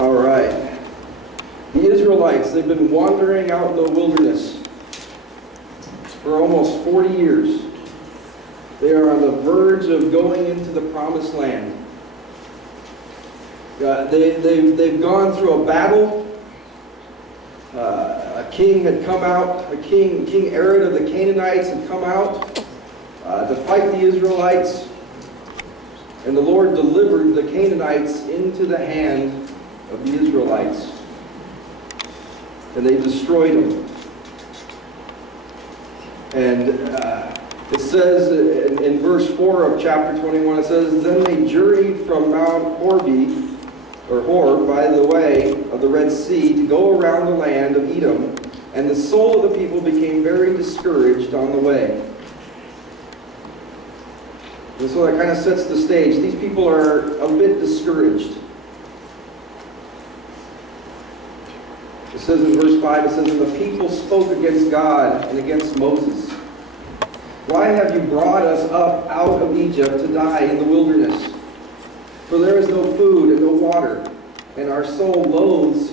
All right. The Israelites, they've been wandering out in the wilderness for almost 40 years. They are on the verge of going into the promised land. They've gone through a battle. A king had come out, King Herod of the Canaanites had come out to fight the Israelites. And the Lord delivered the Canaanites into the hand of the Israelites. And they destroyed them. And it says in verse 4 of chapter 21, it says, "Then they journeyed from Mount Hor by the way of the Red Sea to go around the land of Edom, and the soul of the people became very discouraged on the way." And so that kind of sets the stage. These people are a bit discouraged. It says in verse 5, it says, "And the people spoke against God and against Moses. Why have you brought us up out of Egypt to die in the wilderness? For there is no food and no water, and our soul loathes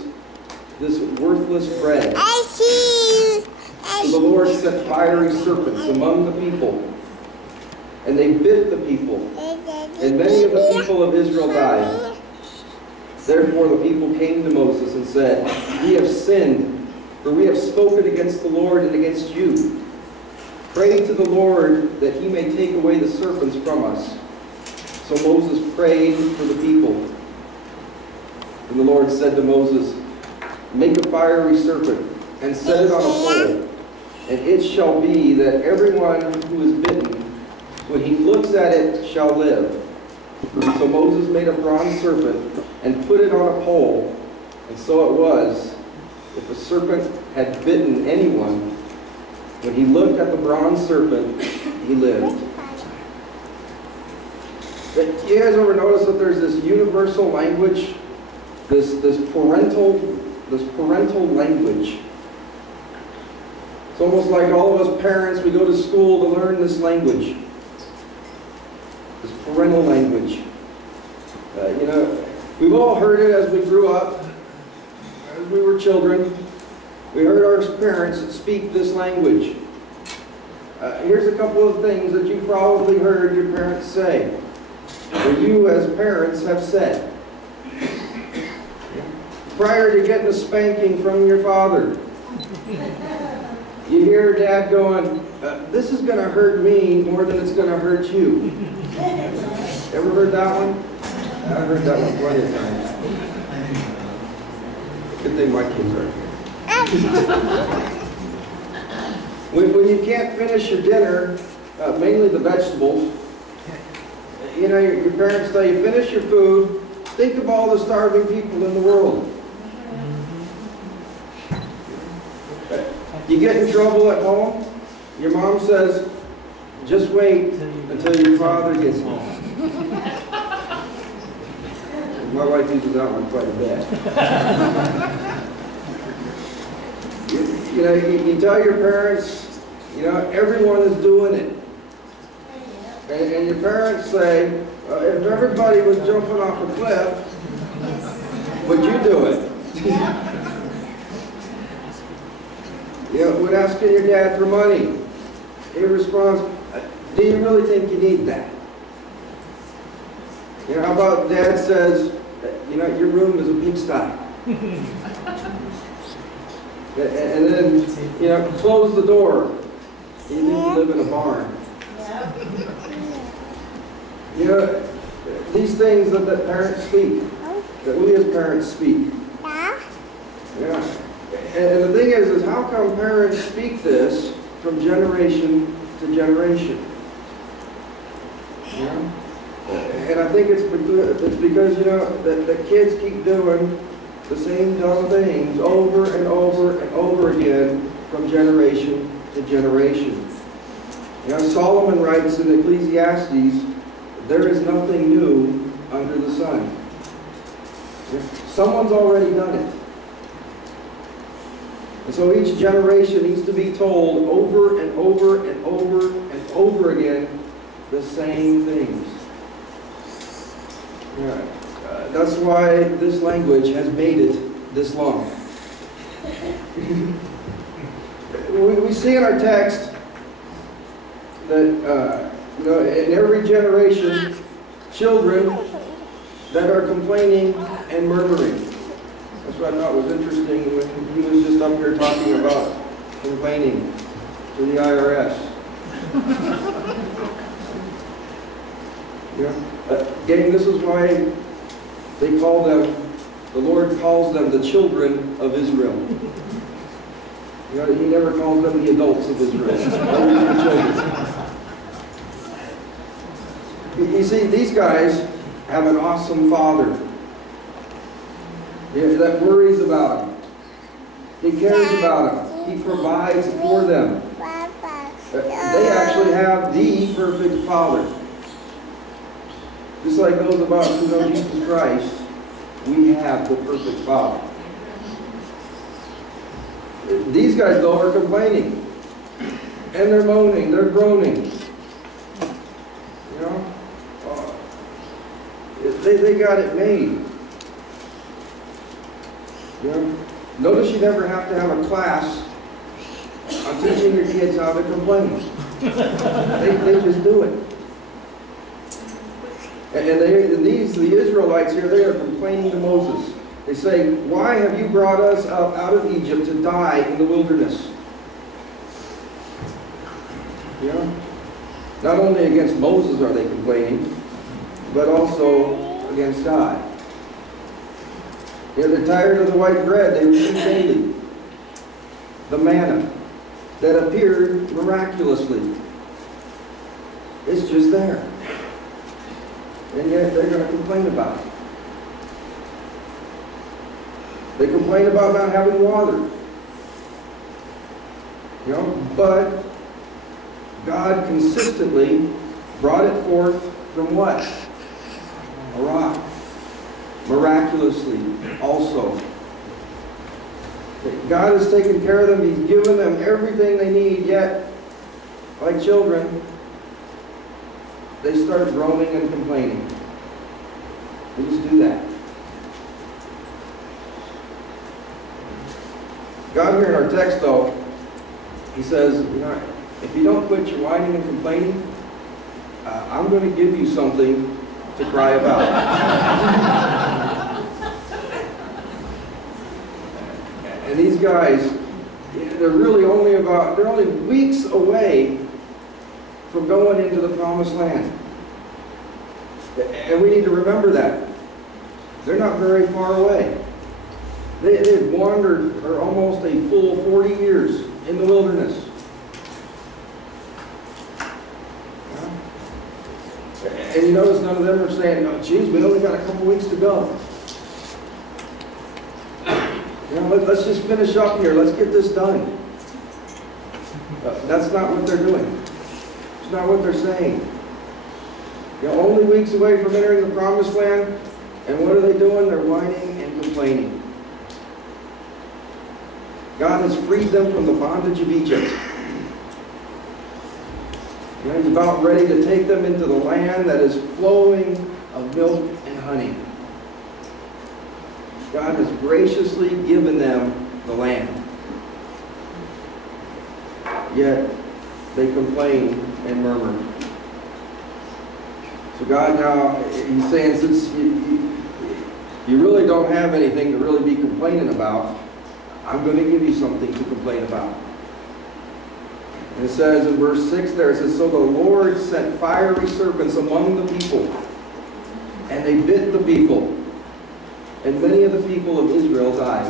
this worthless bread." So the Lord set fiery serpents among the people, and they bit the people, and many of the people of Israel died. Therefore the people came to Moses and said, "We have sinned, for we have spoken against the Lord and against you. Pray to the Lord that he may take away the serpents from us." So Moses prayed for the people. And the Lord said to Moses, "Make a fiery serpent and set it on a pole, and it shall be that everyone who is bitten, when he looks at it, shall live." So Moses made a bronze serpent and put it on a pole. And so it was, if a serpent had bitten anyone, when he looked at the bronze serpent, he lived. But you guys ever notice that there's this universal language, this parental language? It's almost like all of us parents, we go to school to learn this language. This parental language. We've all heard it as we grew up, as we were children. We heard our parents speak this language. Here's a couple of things that you probably heard your parents say, or you as parents have said. Prior to getting a spanking from your father, you hear Dad going, "This is going to hurt me more than it's going to hurt you." Ever heard that one? I've heard that one plenty of times. Good thing my kids are here. When you can't finish your dinner, mainly the vegetables, your parents tell you, "Finish your food. Think of all the starving people in the world." You get in trouble at home, your mom says, "Just wait until your father gets home." My wife uses that one quite a bit. You tell your parents, everyone is doing it. And your parents say, "If everybody was jumping off a cliff, would you do it?" When asking your dad for money, he responds, "Do you really think you need that?" How about Dad says, "Your room is a pigsty." And then, close the door. You think you live in a barn. These things that parents speak, that we as parents speak. Yeah. And the thing is how come parents speak this from generation to generation? And I think it's because the kids keep doing the same dumb things over and over and over again from generation to generation. Solomon writes in Ecclesiastes, "There is nothing new under the sun." Someone's already done it. And so each generation needs to be told over and over and over and over again the same things. That's why this language has made it this long. We see in our text that in every generation, children that are complaining and murmuring. That's what I thought was interesting when he was just up here talking about complaining to the IRS. Gang, this is why they call them, the Lord calls them the children of Israel. He never calls them the adults of Israel. Only the children. You see, these guys have an awesome father that worries about them. He cares about them. He provides for them. They actually have the perfect father. Just like those of us who know Jesus Christ, we have the perfect father. These guys, though, are complaining. And they're moaning. They're groaning. They got it made. Notice you never have to have a class on teaching your kids how to complain. They just do it. And the Israelites here, they are complaining to Moses. They say, "Why have you brought us up out of Egypt to die in the wilderness?" Not only against Moses are they complaining, but also against God. They're tired of the white bread they receive daily. The manna that appeared miraculously. It's just there. And yet they're going to complain about it. They complain about not having water. But God consistently brought it forth from what? A rock. Miraculously also. God has taken care of them. He's given them everything they need, yet, like children, they start groaning and complaining. They just do that. God here in our text, though, He says, if you don't quit your whining and complaining, I'm going to give you something to cry about. And these guys, they're only weeks away from going into the promised land. And we need to remember that. They're not very far away. They've wandered for almost a full 40 years in the wilderness. And you notice none of them are saying, "Oh, geez, we only got a couple weeks to go. Let's just finish up here. Let's get this done." That's not what they're doing. It's not what they're saying. Only weeks away from entering the promised land, and what are they doing? They're whining and complaining. God has freed them from the bondage of Egypt. He's about ready to take them into the land that is flowing of milk and honey. God has graciously given them the land. Yet they complain and murmur. So God now, He's saying, since you really don't have anything to really be complaining about, I'm going to give you something to complain about. And it says in verse 6 there, it says, "So the Lord sent fiery serpents among the people, and they bit the people, and many of the people of Israel died."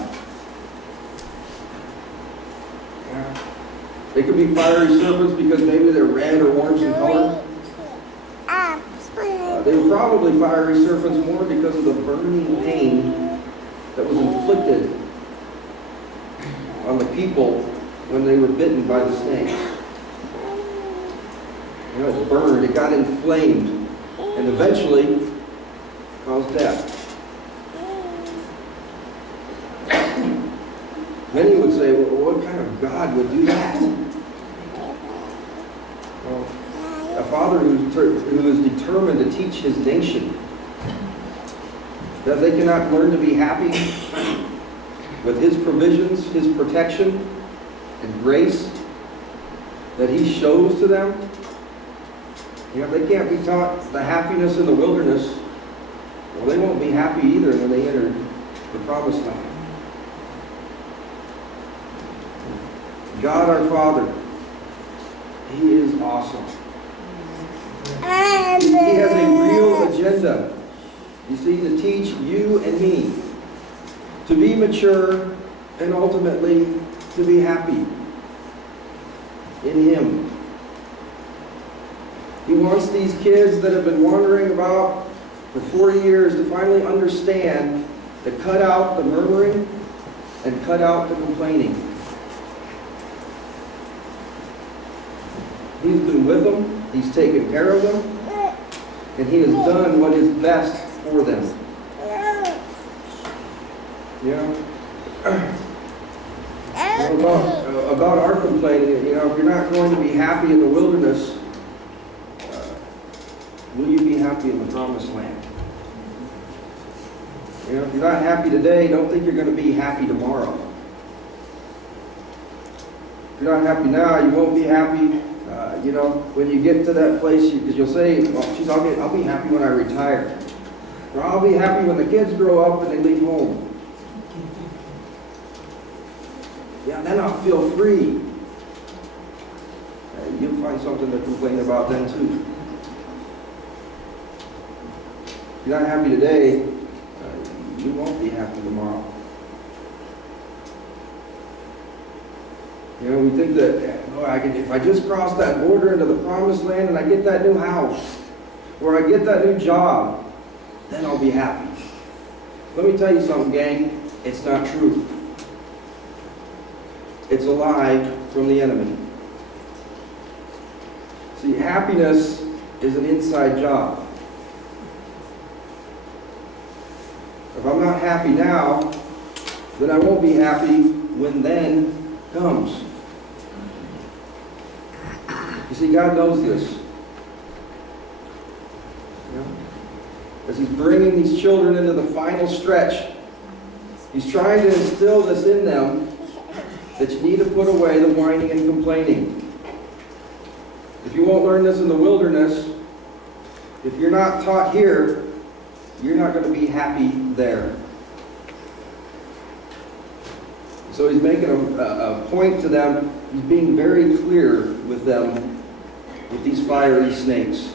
They could be fiery serpents because maybe they're red or orange in color. They were probably fiery serpents more because of the burning pain that was inflicted on the people when they were bitten by the snakes. It burned, it got inflamed, and eventually caused death. Many would say, well, what kind of God would do that? Well, a father who is determined to teach his nation That they cannot learn to be happy with His provisions, His protection, and grace that He shows to them. You know, they can't be taught the happiness in the wilderness. Well, they won't be happy either when they enter the promised land. God our Father, He is awesome. He has a real agenda, you see, to teach you and me to be mature and ultimately to be happy in Him. He wants these kids that have been wandering about for 40 years to finally understand to cut out the murmuring and cut out the complaining. He's been with them, He's taken care of them, and He has done what is best for them. About our complaining, if you're not going to be happy in the wilderness, will you be happy in the promised land? If you're not happy today, don't think you're going to be happy tomorrow. If you're not happy now, you won't be happy, when you get to that place, because you'll say, well, geez, I'll be happy when I retire. Or I'll be happy when the kids grow up and they leave home. Yeah, then I'll feel free. You'll find something to complain about then too. If you're not happy today, you won't be happy tomorrow. We think that, if I just cross that border into the promised land and I get that new house, or I get that new job, then I'll be happy. Let me tell you something, gang. It's not true. It's a lie from the enemy. See, happiness is an inside job. If I'm not happy now, then I won't be happy when then comes. You see, God knows this. As He's bringing these children into the final stretch, He's trying to instill this in them that you need to put away the whining and complaining. If you won't learn this in the wilderness, if you're not taught here, you're not going to be happy there. So He's making a point to them. He's being very clear with them with these fiery snakes.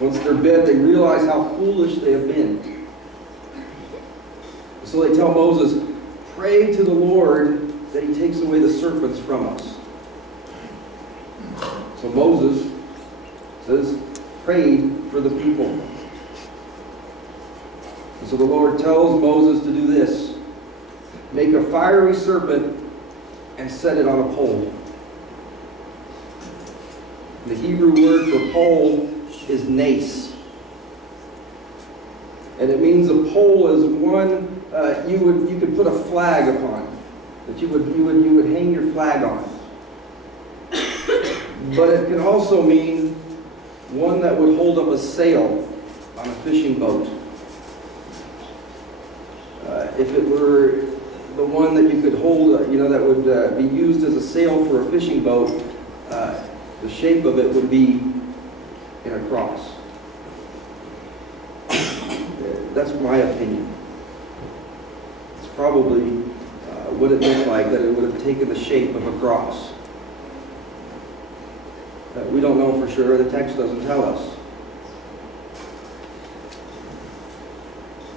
Once they're bit, they realize how foolish they have been. So they tell Moses, pray to the Lord that He takes away the serpents from us. So Moses says, pray for the people. And so the Lord tells Moses to do this. Make a fiery serpent and set it on a pole. The Hebrew word for pole is nace. And it means a pole is one you could put a flag upon. That you would hang your flag on. But it can also mean one that would hold up a sail on a fishing boat. If it were the one that you could hold, that would be used as a sail for a fishing boat, the shape of it would be in a cross. That's my opinion. It's probably what it looked like, that it would have taken the shape of a cross. We don't know for sure. The text doesn't tell us.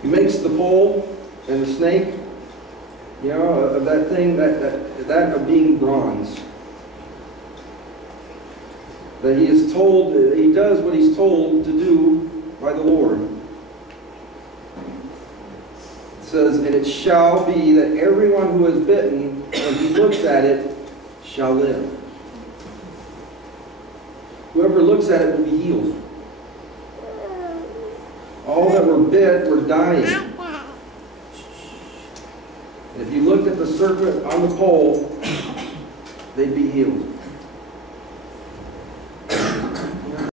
He makes the pole and the snake, of that thing, that of being bronze. That he is told, he does what he's told to do by the Lord. It says, and it shall be that everyone who is bitten, when he looks at it, shall live. Whoever looks at it will be healed. All that were bit were dying. And if you looked at the serpent on the pole, they'd be healed.